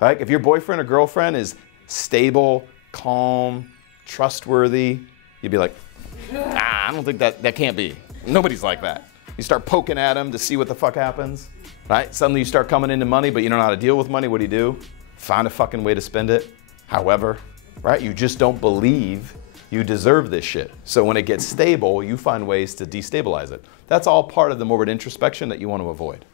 Like if your boyfriend or girlfriend is stable, calm, trustworthy, you'd be like, I don't think that can't be. Nobody's like that. You start poking at them to see what the fuck happens, right? Suddenly you start coming into money, but you don't know how to deal with money. What do? Find a fucking way to spend it. However, right? You just don't believe you deserve this shit. So when it gets stable, you find ways to destabilize it. That's all part of the morbid introspection that you want to avoid.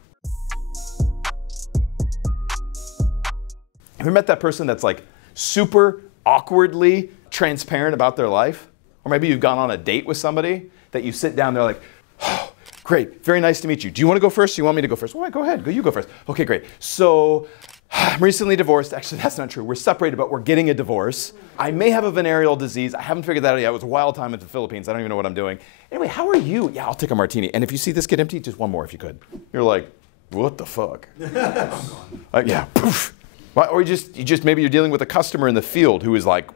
Have you met that person that's like super awkwardly transparent about their life? Or maybe you've gone on a date with somebody that you sit down, they're like, oh, great, very nice to meet you. Do you want to go first? Do you want me to go first? Well, go ahead, you go first. Okay, great. So I'm recently divorced. Actually, that's not true. We're separated, but we're getting a divorce. I may have a venereal disease. I haven't figured that out yet. It was a wild time in the Philippines. I don't even know what I'm doing. Anyway, how are you? Yeah, I'll take a martini. And if you see this get empty, just one more if you could. You're like, what the fuck? Yeah, poof. Or you just maybe you're dealing with a customer in the field who is like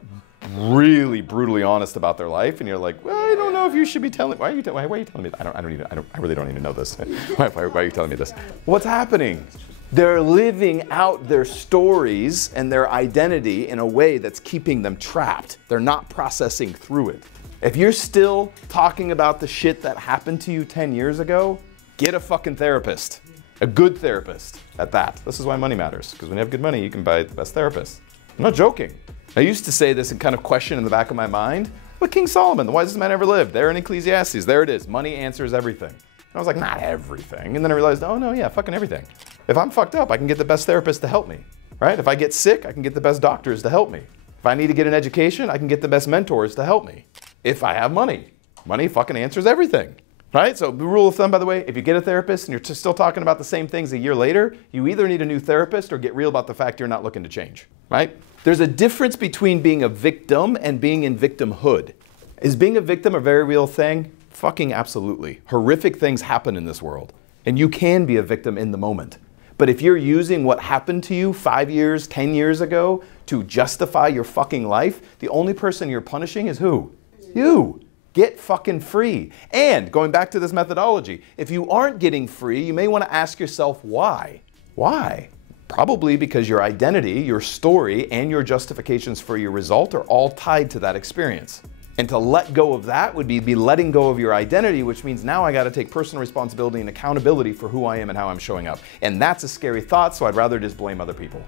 really brutally honest about their life, and you're like, well, I don't know if you should be telling. Why are you telling me that? I really don't even know this. Why are you telling me this? What's happening? They're living out their stories and their identity in a way that's keeping them trapped. They're not processing through it. If you're still talking about the shit that happened to you 10 years ago, get a fucking therapist. A good therapist at that. This is why money matters, because when you have good money, you can buy the best therapist. I'm not joking. I used to say this and kind of question in the back of my mind, but King Solomon, the wisest man ever lived, there in Ecclesiastes, there it is. Money answers everything. And I was like, not everything. And then I realized, oh no, yeah, fucking everything. If I'm fucked up, I can get the best therapist to help me, right? If I get sick, I can get the best doctors to help me. If I need to get an education, I can get the best mentors to help me. If I have money, money fucking answers everything. Right? So the rule of thumb, by the way, if you get a therapist and you're still talking about the same things a year later, you either need a new therapist or get real about the fact you're not looking to change. Right? There's a difference between being a victim and being in victimhood. Is being a victim a very real thing? Fucking absolutely. Horrific things happen in this world. And you can be a victim in the moment. But if you're using what happened to you 5 years, 10 years ago to justify your fucking life, the only person you're punishing is who? You. Get fucking free. And going back to this methodology, if you aren't getting free, you may want to ask yourself why. Why? Probably because your identity, your story, and your justifications for your result are all tied to that experience. And to let go of that would be letting go of your identity, which means now I got to take personal responsibility and accountability for who I am and how I'm showing up. And that's a scary thought, so I'd rather just blame other people.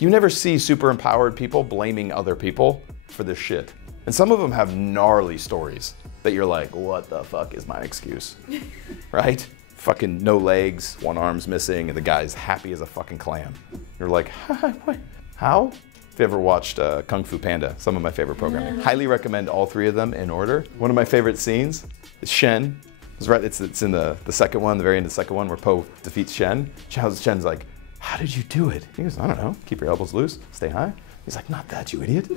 You never see super empowered people blaming other people for this shit. And some of them have gnarly stories that you're like, what the fuck is my excuse? Right? Fucking no legs, one arm's missing, and the guy's happy as a fucking clam. You're like, what? How? If you ever watched Kung Fu Panda, some of my favorite programming. Highly recommend all three of them in order. One of my favorite scenes is Shen. It's in the second one, the very end of the second one, where Po defeats Shen. Shen's like, how did you do it? He goes, I don't know, keep your elbows loose, stay high. He's like, not that, you idiot.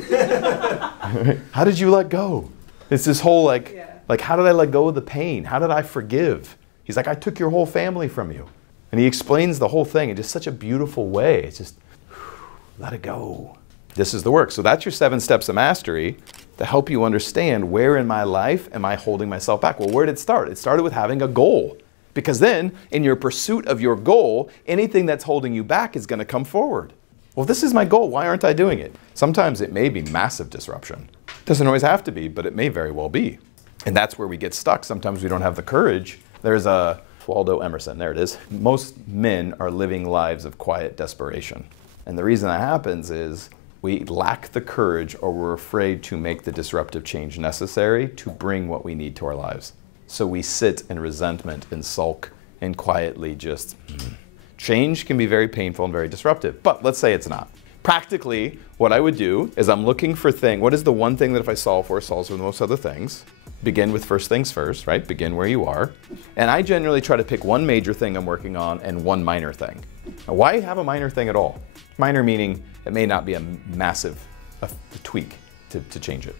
How did you let go? It's this whole like, how did I let go of the pain? How did I forgive? He's like, I took your whole family from you. And he explains the whole thing in just such a beautiful way. It's just, let it go. This is the work. So that's your 7 steps of mastery to help you understand where in my life am I holding myself back? Well, where did it start? It started with having a goal. Because then, in your pursuit of your goal, anything that's holding you back is going to come forward. Well, this is my goal. Why aren't I doing it? Sometimes it may be massive disruption. It doesn't always have to be, but it may very well be. And that's where we get stuck. Sometimes we don't have the courage. There's a Waldo Emerson, there it is. Most men are living lives of quiet desperation. And the reason that happens is we lack the courage or we're afraid to make the disruptive change necessary to bring what we need to our lives. So we sit in resentment and sulk and quietly just... Change can be very painful and very disruptive, but let's say it's not. Practically, what I would do is I'm looking for what is the one thing that if I solve for, solves for most other things. Begin with first things first, right? Begin where you are. And I generally try to pick one major thing I'm working on and one minor thing. Now, why have a minor thing at all? Minor meaning it may not be a massive tweak to change it.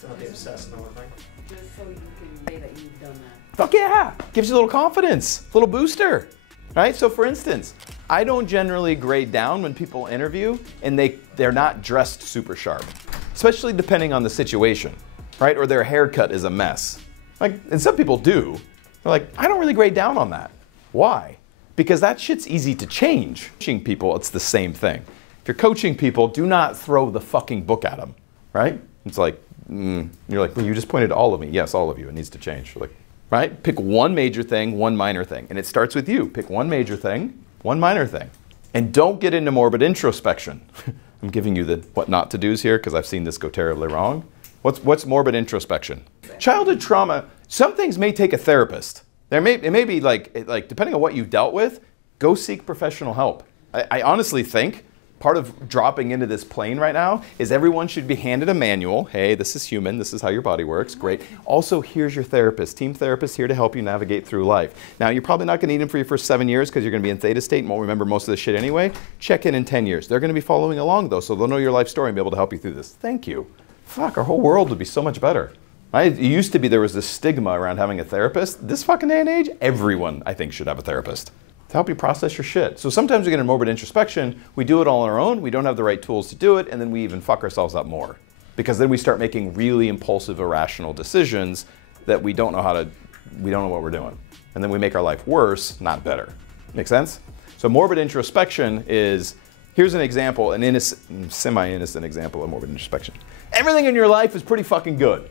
Don't be obsessed on one thing. Just so you can say that you've done that. Fuck yeah, gives you a little confidence, a little booster, right? So for instance, I don't generally grade down when people interview and they're not dressed super sharp, especially depending on the situation, right? Or their haircut is a mess. And some people do. They're like, I don't really grade down on that. Why? because that shit's easy to change. Coaching people, it's the same thing. If you're coaching people, do not throw the fucking book at them, right? It's like, you're like, well, you just pointed to all of me. Yes, all of you, it needs to change. Like, right? Pick one major thing, one minor thing. And it starts with you. Pick one major thing, one minor thing. And don't get into morbid introspection. I'm giving you the what not to do's here because I've seen this go terribly wrong. What's morbid introspection? Childhood trauma, some things may take a therapist. It may be like depending on what you've dealt with, go seek professional help. I honestly think part of dropping into this plane right now is everyone should be handed a manual. Hey, this is human. This is how your body works. Great. Also, here's your therapist. Team therapist here to help you navigate through life. Now, you're probably not going to need him for your first 7 years because you're going to be in theta state and won't remember most of the shit anyway. Check in 10 years. They're going to be following along, though, so they'll know your life story and be able to help you through this. Thank you. Fuck, our whole world would be so much better. It used to be there was this stigma around having a therapist. This fucking day and age, everyone, I think, should have a therapist to help you process your shit. So sometimes we get in morbid introspection, we do it all on our own, we don't have the right tools to do it, and then we even fuck ourselves up more. Because then we start making really impulsive, irrational decisions that we don't know what we're doing. And then we make our life worse, not better. Make sense? So morbid introspection is, here's an example, an innocent, semi-innocent example of morbid introspection. Everything in your life is pretty fucking good.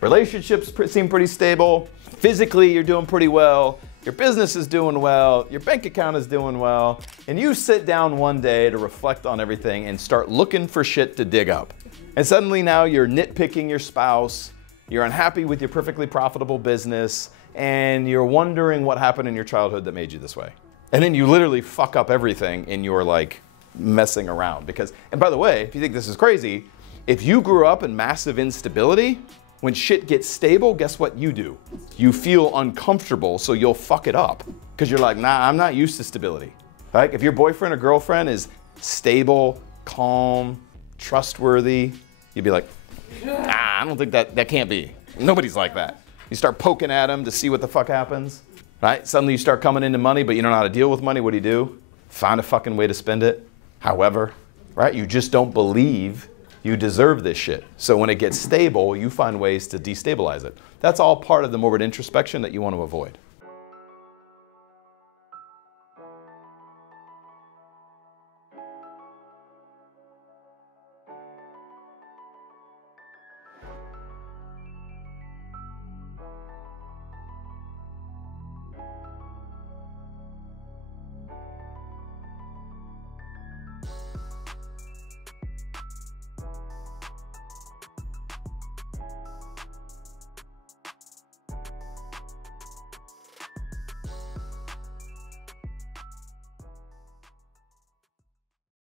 Relationships seem pretty stable. Physically, you're doing pretty well. Your business is doing well, your bank account is doing well, and you sit down one day to reflect on everything and start looking for shit to dig up. And suddenly now you're nitpicking your spouse, you're unhappy with your perfectly profitable business, and you're wondering what happened in your childhood that made you this way. And then you literally fuck up everything in your like messing around. Because, and by the way, if you think this is crazy, if you grew up in massive instability, when shit gets stable, guess what you do? You feel uncomfortable, so you'll fuck it up. Because you're like, nah, I'm not used to stability. Right? If your boyfriend or girlfriend is stable, calm, trustworthy, you'd be like, nah, I don't think that can't be. Nobody's like that. You start poking at them to see what the fuck happens. Right? Suddenly you start coming into money, but you don't know how to deal with money. What do? Find a fucking way to spend it. However, right? You just don't believe you deserve this shit. So when it gets stable, you find ways to destabilize it. That's all part of the morbid introspection that you want to avoid.